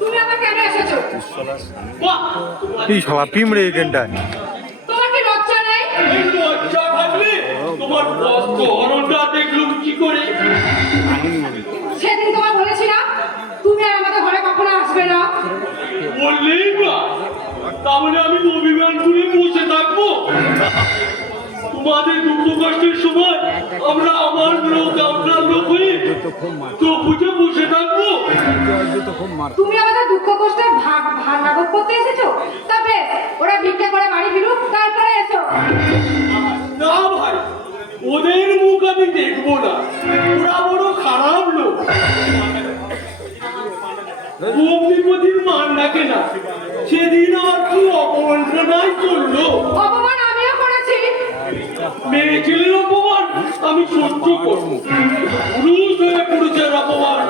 তুমি আমার কেন এসেছো? এই সবা পিমড়ে এখানটায় তোমার কি লজ্জা নেই? লজ্জা থাকলে তোমার বস্ত্র হরণটা দেখলুম কি করে? সেদিন তোমার বলেছিলাম তুমি আর আমাদের ঘরে কখনো আসবে না। বললেই বা তাহলে আমি অভিমান করে বসে থাকবো? তোমাদের দুঃখ কষ্টের সময় আমরা আমার লোক আপনার লোক হয়ে তো বুঝে বসে থাকবো? তুমি আমাদের দুঃখ কষ্টের ভাগ লাঘব করতে এসেছো? তবে ওরা ভিক্ষা করে বাড়ি ফিরুক, তারপরে এসো। না ভাই, ওদের মুখ আমি দেখবো না, ওরা বড় খারাপ লোক। অগ্নিপতির মান ডাকে না, সেদিন আমার কি অপমাননাই করলো। অপমান আমিও করেছি। মেয়ে ছেলের অপমান আমি সহ্য করবো, পুরুষ হয়ে পুরুষের অপমান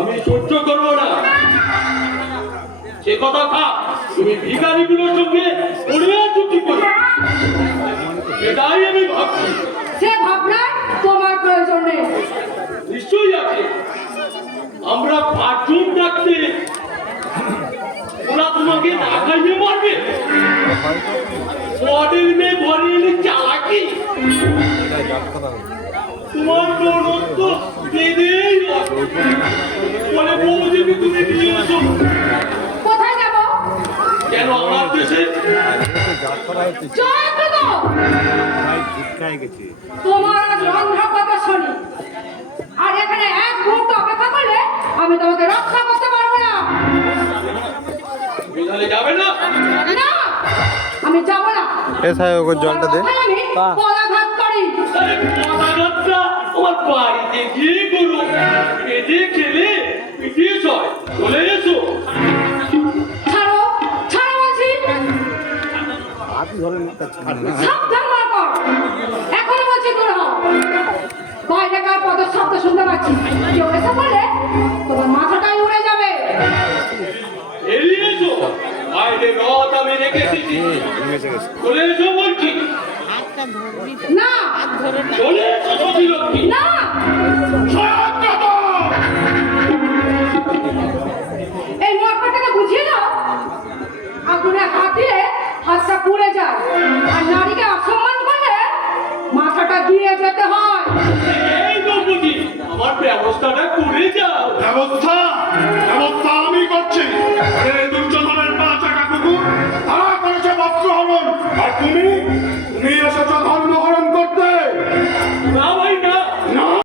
আমি সহ্য করবো না। সে কথা থাক, তুমি ভিখারিগুলোর সঙ্গে পড়ে আছো কি করে? এটাই আমি ভাবছি। সে ভাবনার তোমার প্রয়োজন নেই। নিশ্চয়ই আছে। আমরা পাঁচজন ডাকতে ওরা তোমাকে না খাইয়ে মারবে? মডেল মেয়ে ঘরে এলে চালাকি। তোমার ননদ বেঁধেই বলে বৌদিকে তুমি নিয়ে এসো। কোথায় যাবো? কেন আমার দেশে? জয় তো তোমার আজ রন্ধা কথা শুনি, আর এখানে এক মুহূর্ত অপেক্ষা করলে আমি তোমাকে রক্ষা করতে পারবো না। তুমি তাহলে যাবে না? না, আমি যাবো না। ওকে জলটা দে। আমি পদাঘাত করি। আরে পদাঘাতটা আমার বাড়িতে গিয়ে করো। পেটে খেলে পিটিয়ে ছয়, চলে এসো। ছাড়ো, ছাড়ো বলছি। সাবধান মারকর, এখনো বলছি দূর হও। বাইরেকার পদের শব্দ শুনতে পাচ্ছি, কেউ এসে বলে তোমার মাথাটাই উড়ে যাবে। এড়িয়ে এসো, বাইরে রথ আমি রেখেছি। চলে এসো বলছি। না, চলে এসো সতীলক্ষ্মী। না, এই মরকটাকে বুঝিয়ে দাও। আগুনে হাত দিলে হাতটা পুড়ে যায়, আর নারীকে অসম্মান করলে মাথাটা দিয়ে যেতে হয়। এই তো বুঝি, আমার ব্যবস্থাটা করে যাও। ব্যবস্থা ব্যবস্থা আমি করছি। এই দুর্যোধনের পা চাকা কুকুর তারা করেছে বস্ত্র হরণ, আর তুমি এসেছো ধন